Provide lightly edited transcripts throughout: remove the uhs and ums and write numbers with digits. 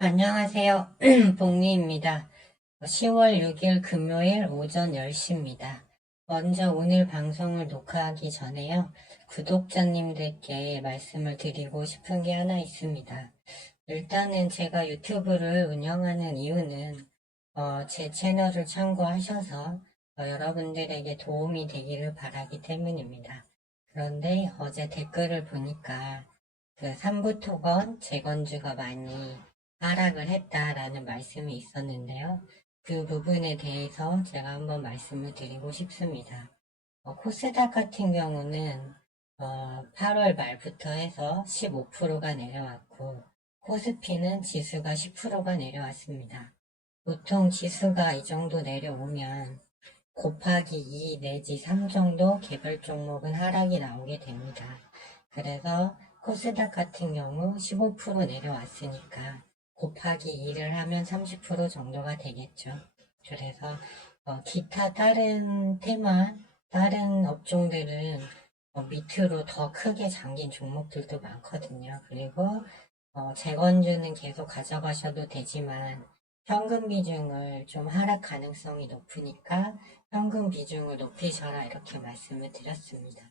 안녕하세요. 복리입니다. 10월 6일 금요일 오전 10시입니다. 먼저 오늘 방송을 녹화하기 전에요. 구독자님들께 말씀을 드리고 싶은 게 하나 있습니다. 일단은 제가 유튜브를 운영하는 이유는 제 채널을 참고하셔서 여러분들에게 도움이 되기를 바라기 때문입니다. 그런데 어제 댓글을 보니까 그 삼부토건 재건주가 많이 하락을 했다라는 말씀이 있었는데요. 그 부분에 대해서 제가 한번 말씀을 드리고 싶습니다. 코스닥 같은 경우는 8월 말부터 해서 15%가 내려왔고 코스피는 지수가 10%가 내려왔습니다. 보통 지수가 이 정도 내려오면 곱하기 2 내지 3 정도 개별 종목은 하락이 나오게 됩니다. 그래서 코스닥 같은 경우 15% 내려왔으니까 곱하기 2를 하면 30% 정도가 되겠죠. 그래서 기타 다른 테마, 다른 업종들은 밑으로 더 크게 잠긴 종목들도 많거든요. 그리고 재건주는 계속 가져가셔도 되지만 현금 비중을 좀 하락 가능성이 높으니까 현금 비중을 높이셔라 이렇게 말씀을 드렸습니다.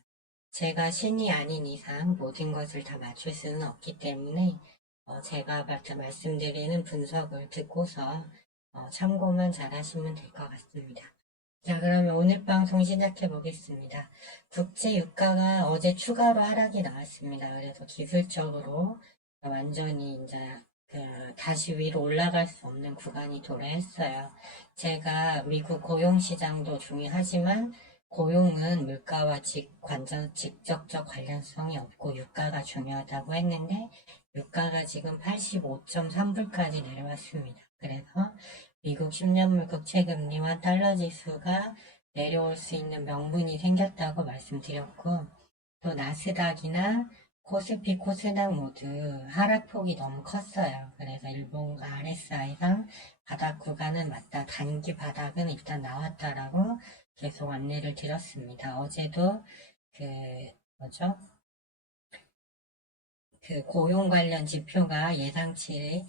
제가 신이 아닌 이상 모든 것을 다 맞출 수는 없기 때문에 제가 말씀드리는 분석을 듣고서 참고만 잘 하시면 될 것 같습니다. 자, 그러면 오늘 방송 시작해 보겠습니다. 국제 유가가 어제 추가로 하락이 나왔습니다. 그래서 기술적으로 완전히 이제 다시 위로 올라갈 수 없는 구간이 도래했어요. 제가 미국 고용시장도 중요하지만 고용은 물가와 직접적 관련성이 없고 유가가 중요하다고 했는데 유가가 지금 85.3불까지 내려왔습니다. 그래서 미국 10년물 국채금리와 달러 지수가 내려올 수 있는 명분이 생겼다고 말씀드렸고 또 나스닥이나 코스피, 코스닥 모두 하락폭이 너무 컸어요. 그래서 일본과 RSI상 바닥 구간은 맞다. 단기 바닥은 일단 나왔다라고 계속 안내를 드렸습니다. 어제도 그 뭐죠? 그 고용 관련 지표가 예상치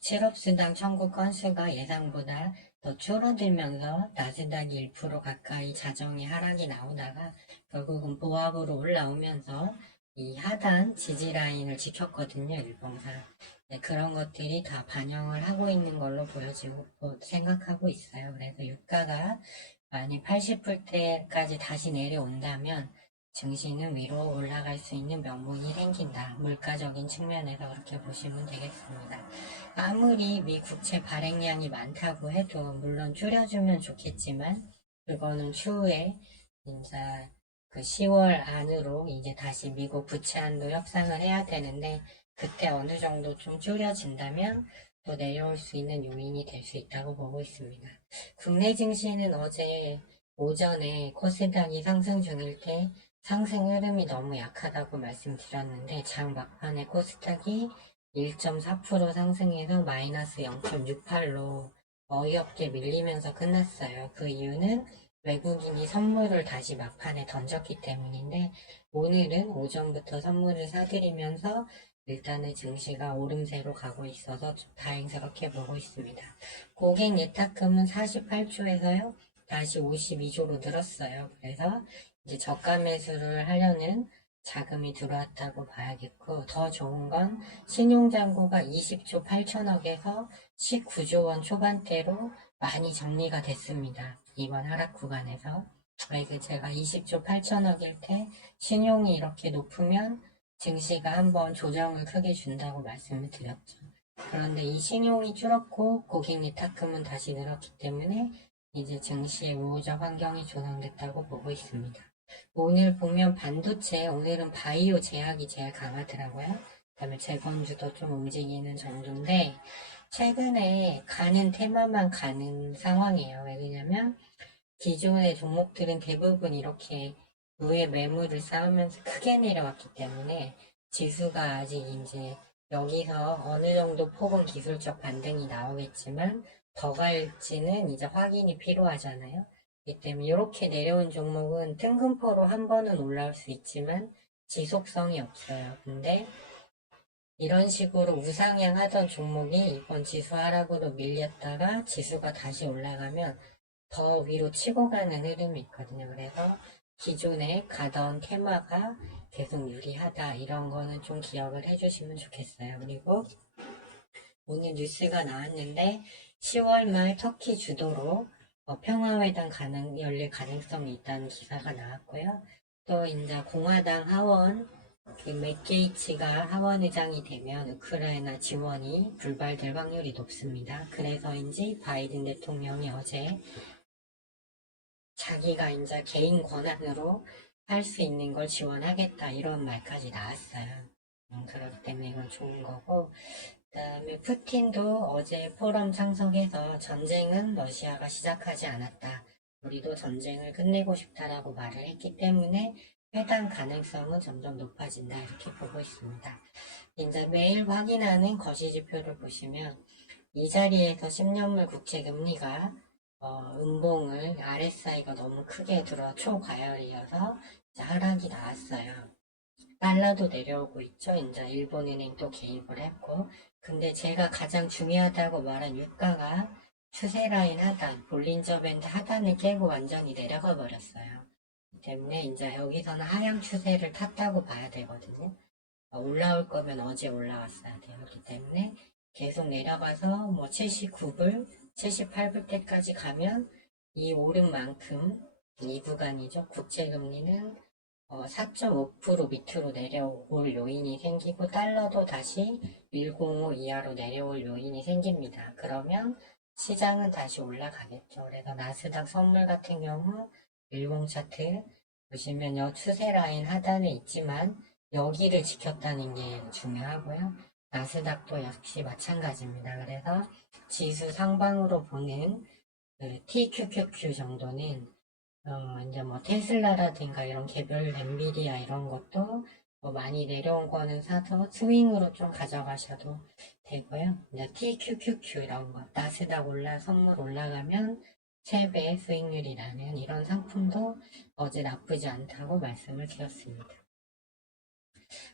실업수당 청구 건수가 예상보다 더 줄어들면서 나스닥이 1% 가까이 자정의 하락이 나오다가 결국은 보합으로 올라오면서 이 하단 지지라인을 지켰거든요, 일봉사. 네, 그런 것들이 다 반영을 하고 있는 걸로 보여지고 생각하고 있어요. 그래서 유가가 만약 80불대까지 다시 내려온다면 증시는 위로 올라갈 수 있는 명분이 생긴다. 물가적인 측면에서 그렇게 보시면 되겠습니다. 아무리 미 국채 발행량이 많다고 해도 물론 줄여주면 좋겠지만 그거는 추후에 이제 그 10월 안으로 이제 다시 미국 부채 한도 협상을 해야 되는데 그때 어느 정도 좀 줄여진다면 또 내려올 수 있는 요인이 될 수 있다고 보고 있습니다. 국내 증시는 어제 오전에 코스닥이 상승 중일 때 상승 흐름이 너무 약하다고 말씀드렸는데 장 막판에 코스닥이 1.4% 상승해서 마이너스 0.68로 어이없게 밀리면서 끝났어요. 그 이유는 외국인이 선물을 다시 막판에 던졌기 때문인데 오늘은 오전부터 선물을 사들이면서 일단은 증시가 오름세로 가고 있어서 좀 다행스럽게 보고 있습니다. 고객 예탁금은 48조에서요 다시 52조로 늘었어요. 그래서 이제 저가 매수를 하려는 자금이 들어왔다고 봐야겠고 더 좋은 건 신용잔고가 20조 8천억에서 19조 원 초반대로 많이 정리가 됐습니다. 이번 하락 구간에서. 제가 20조 8천억일 때 신용이 이렇게 높으면 증시가 한번 조정을 크게 준다고 말씀을 드렸죠. 그런데 이 신용이 줄었고 고객 예탁금은 다시 늘었기 때문에 이제 증시의 우호적 환경이 조성됐다고 보고 있습니다. 오늘 보면 반도체, 오늘은 바이오 제약이 제일 강하더라고요. 그다음에 재건주도 좀 움직이는 정도인데 최근에 가는 테마만 가는 상황이에요. 왜냐면 기존의 종목들은 대부분 이렇게 위에 매물을 쌓으면서 크게 내려왔기 때문에 지수가 아직 이제 여기서 어느 정도 폭은 기술적 반등이 나오겠지만 더 갈지는 이제 확인이 필요하잖아요. 이 때문에 이렇게 내려온 종목은 뜬금포로 한 번은 올라올 수 있지만 지속성이 없어요. 근데 이런 식으로 우상향 하던 종목이 이번 지수 하락으로 밀렸다가 지수가 다시 올라가면 더 위로 치고 가는 흐름이 있거든요. 그래서 기존에 가던 테마가 계속 유리하다. 이런 거는 좀 기억을 해주시면 좋겠어요. 그리고 오늘 뉴스가 나왔는데 10월 말 터키 주도로 평화회담 열릴 가능성이 있다는 기사가 나왔고요. 또 이제 공화당 하원 맥 게이츠가 하원의장이 되면 우크라이나 지원이 불발될 확률이 높습니다. 그래서인지 바이든 대통령이 어제 자기가 이제 개인 권한으로 할 수 있는 걸 지원하겠다 이런 말까지 나왔어요. 그렇기 때문에 이건 좋은 거고, 그다음에 푸틴도 어제 포럼 참석해서 전쟁은 러시아가 시작하지 않았다. 우리도 전쟁을 끝내고 싶다라고 말을 했기 때문에 회담 가능성은 점점 높아진다 이렇게 보고 있습니다. 이제 매일 확인하는 거시지표를 보시면 이 자리에서 10년물 국채금리가 음봉을 RSI가 너무 크게 들어 초과열이어서 이제 하락이 나왔어요. 달러도 내려오고 있죠. 이제 일본은행도 개입을 했고, 근데 제가 가장 중요하다고 말한 유가가 추세라인 하단, 볼린저 밴드 하단을 깨고 완전히 내려가 버렸어요. 때문에 이제 여기서는 하향 추세를 탔다고 봐야 되거든요. 올라올 거면 어제 올라왔어야 돼요. 그렇기 때문에 계속 내려가서 뭐 79불, 78불 때까지 가면 이 오른 만큼 이 구간이죠. 국채금리는 4.5% 밑으로 내려올 요인이 생기고 달러도 다시 105 이하로 내려올 요인이 생깁니다. 그러면 시장은 다시 올라가겠죠. 그래서 나스닥 선물 같은 경우 10 차트 보시면 요 추세 라인 하단에 있지만 여기를 지켰다는 게 중요하고요. 나스닥도 역시 마찬가지입니다. 그래서 지수 상방으로 보는 그 TQQQ 정도는 이제 뭐 테슬라라든가 이런 개별 엔비디아 이런 것도 뭐 많이 내려온 거는 사서 스윙으로 좀 가져가셔도 되고요. 이제 TQQQ 이런 거 나스닥 선물 올라가면 3배 수익률이 나는 이런 상품도 어제 나쁘지 않다고 말씀을 드렸습니다.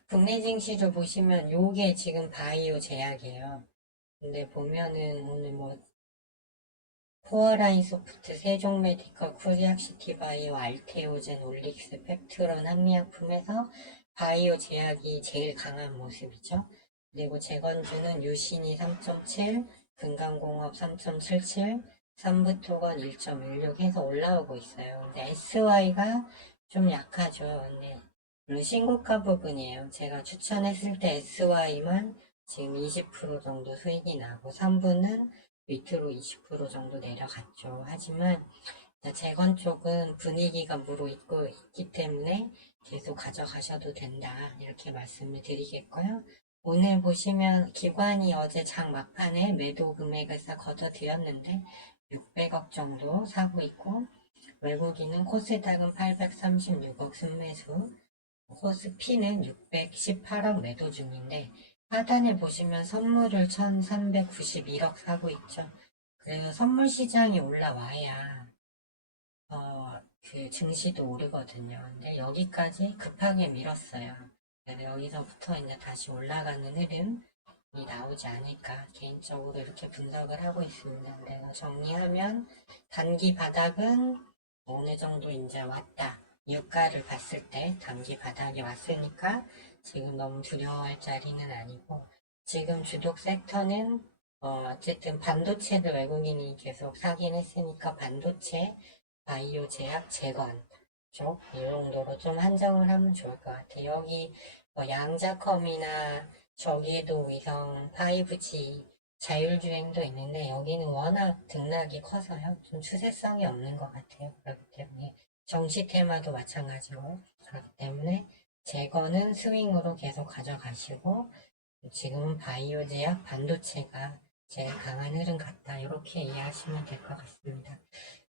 국내 증시를 보시면 요게 지금 바이오 제약이에요. 근데 보면은 오늘 뭐 포어라인 소프트, 세종메디컬, 코리아시티바이오, 알테오젠, 올릭스, 팩트론, 한미약품에서 바이오 제약이 제일 강한 모습이죠. 그리고 재건주는 유신이 3.7, 금강공업 3.77, 삼부토건 1.16 해서 올라오고 있어요. 근데 SY가 좀 약하죠. 근데 물론 신고가 부분이에요. 제가 추천했을 때 SY만 지금 20% 정도 수익이 나고 3부는 밑으로 20% 정도 내려갔죠. 하지만 재건 쪽은 분위기가 무르익고 있기 때문에 계속 가져가셔도 된다. 이렇게 말씀을 드리겠고요. 오늘 보시면 기관이 어제 장 막판에 매도 금액을 싹 걷어들였는데 600억 정도 사고 있고 외국인은 코스닥은 836억 순매수, 코스피는 618억 매도 중인데 하단에 보시면 선물을 1391억 사고 있죠. 그래서 선물 시장이 올라와야 그 증시도 오르거든요. 근데 여기까지 급하게 밀었어요. 그래서 여기서부터 이제 다시 올라가는 흐름이 나오지 않을까 개인적으로 이렇게 분석을 하고 있습니다. 그래서 정리하면 단기 바닥은 어느 정도 이제 왔다. 유가를 봤을 때 단기 바닥에 왔으니까 지금 너무 두려워할 자리는 아니고 지금 주독 섹터는 어쨌든 반도체를 외국인이 계속 사긴 했으니까 반도체, 바이오 제약, 재건 쪽 이 정도로 좀 한정을 하면 좋을 것 같아요. 여기 양자컴이나 저기에도 위성 5G 자율주행도 있는데 여기는 워낙 등락이 커서요. 좀 추세성이 없는 것 같아요. 그렇기 때문에 정시 테마도 마찬가지고 그렇기 때문에 재건은 스윙으로 계속 가져가시고 지금은 바이오 제약 반도체가 제일 강한 흐름 같다. 이렇게 이해하시면 될 것 같습니다.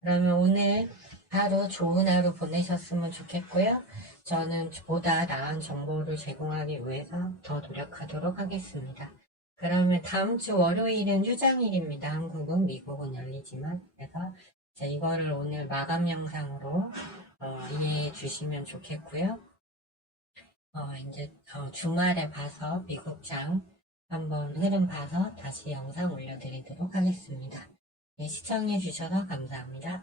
그러면 오늘 하루 좋은 하루 보내셨으면 좋겠고요. 저는 보다 나은 정보를 제공하기 위해서 더 노력하도록 하겠습니다. 그러면 다음 주 월요일은 휴장일입니다. 한국은, 미국은 열리지만. 그래서 이거를 오늘 마감 영상으로 이해해 주시면 좋겠고요. 주말에 봐서 미국장 한번 흐름 봐서 다시 영상 올려드리도록 하겠습니다. 네, 시청해주셔서 감사합니다.